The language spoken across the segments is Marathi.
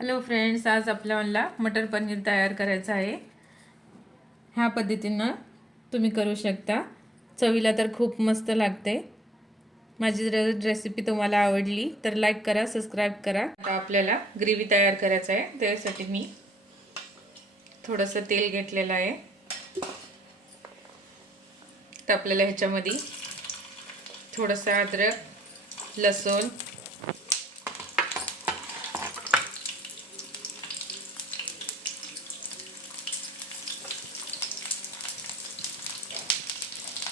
हॅलो फ्रेंड्स, आज आपल्याला मटर पनीर तयार करायचं आहे। ह्या पद्धतीनं तुम्ही करू शकता। चवीला तर खूप मस्त लागते। माझी रेसिपी तुम्हाला आवडली तर लाईक करा, सबस्क्राइब करा। आता आपल्याला ग्रेव्ही तयार करायचं आहे। त्यासाठी मी थोडंसं तेल घेतलेलं आहे। तर आपल्याला ह्याच्यामध्ये थोडंसं अद्रक, लसूण,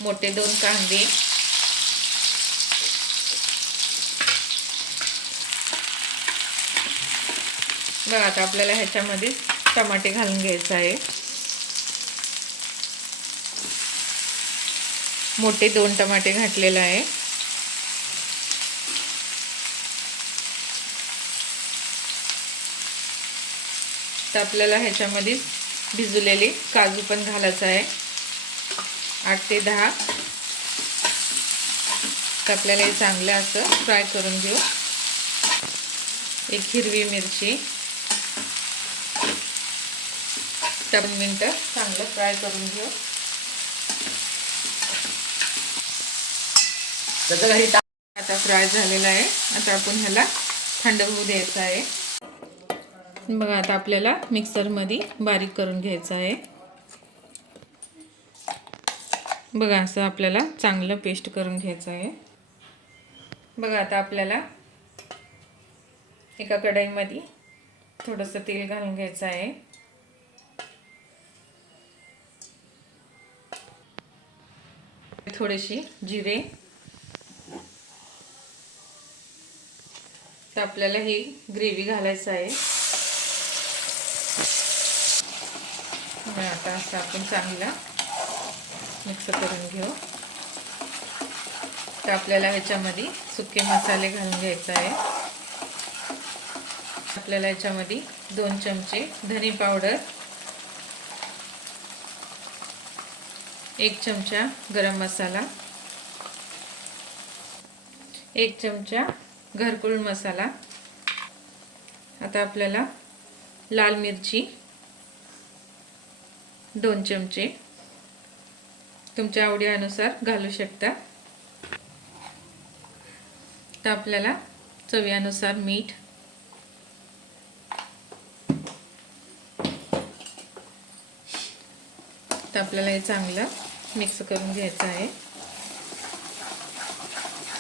मोठे 2 कांदे, बघा आता आपल्याला ह्याच्यामध्ये टमाटे घालून घ्यायचं आहे। मोठे 2 टमाटे घातलेले आहे। तर आपल्याला ह्याच्यामध्ये भिजवलेले काजू पण घालायचं आहे, 8 ते 10। तर आपल्याला हे चांगलं असं फ्राय करून घेऊ। एक हिरवी मिरची 2 मिनिटं चांगलं फ्राय करून घेऊ। आता फ्राय झालेला आहे। आता आपण ह्याला थंड होऊ द्यायचं आहे। बघा आता आपल्याला मिक्सरमध्ये बारीक करून घ्यायचं आहे। बघा असं आपल्याला चांगलं पेस्ट करून घ्यायचं आहे। बघा आता आपल्याला एका कढईमध्ये थोडंसं तेल घालून घ्यायचं आहे। थोडेसे जिरे, तर आपल्याला ही ग्रेव्ही घालायचं आहे। आता असं आपण चांगलं मिक्स करून घेऊ। तर आपल्याला ह्याच्यामध्ये सुके मसाले घालून घ्यायचे आहे। आपल्याला ह्याच्यामध्ये 2 चमचे धने पावडर, 1 चमचा गरम मसाला, 1 चमचा घरकुल मसाला। आता आपल्याला लाल मिरची 2 चमचे, तुमच्या आवडीनुसार घालू शकता। तर आपल्याला चवीनुसार मीठ, तर आपल्याला हे चांगलं मिक्स करून घ्यायचं आहे।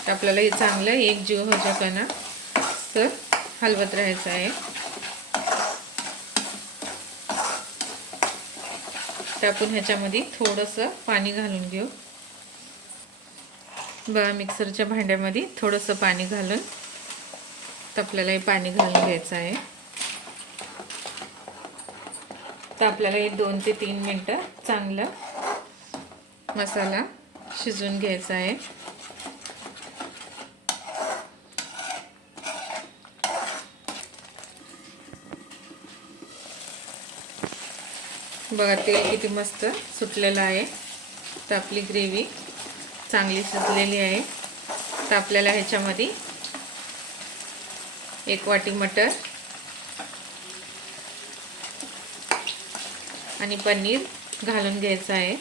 तर आपल्याला हे चांगलं एकजीव होण्यापर्यंत तर हलवत राहायचं आहे। तर आपण ह्याच्यामध्ये थोडंसं पाणी घालून घेऊ। बघा मिक्सरच्या भांड्यामध्ये थोडंसं पाणी घालून तर आपल्याला हे पाणी घालून घ्यायचं आहे। तर आपल्याला हे 2 ते 3 मिनिटं चांगलं मसाला शिजवून घ्यायचा आहे। बघा तेल किती मस्त सुटलेलं आहे। तर आपली ग्रेव्ही चांगली शिजलेली आहे। तर आपल्याला ह्याच्यामध्ये 1 वाटी मटर आणि पनीर घालून घ्यायचं आहे।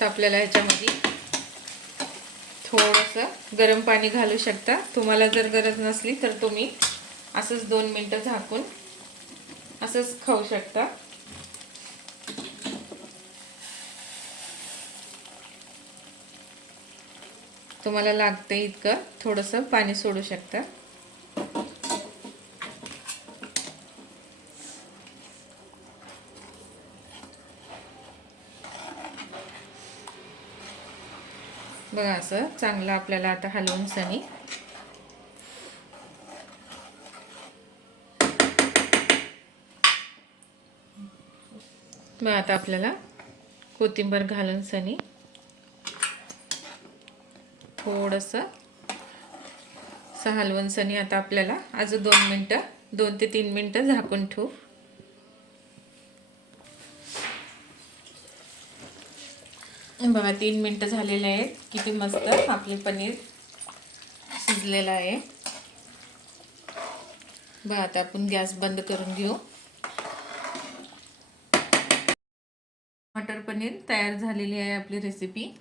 तर आपल्याला ह्याच्यामध्ये थोडंसं गरम पाणी घालू शकता। तुम्हाला जर गरज नसली तर तुम्ही असंच 2 मिनिटं झाकून असंच खाऊ शकता। तुम्हाला लागते इतकं थोडंसं पाणी सोडू शकता। बघा असं चांगलं आपल्याला आता हलवून सनी मग आता आपल्याला कोथिंबीर घालून सनी थोडंसं हलवून सनी आता आपल्याला अजून 2 ते 3 मिनिटं झाकून ठेवू। बघा 3 मिनटं झालेले आहेत. किती मस्त आपले पनीर शिजलेलं आहे. बघा आता आपण गॅस बंद करून घेऊ. मटर पनीर तयार झालेली आहे आपली रेसिपी.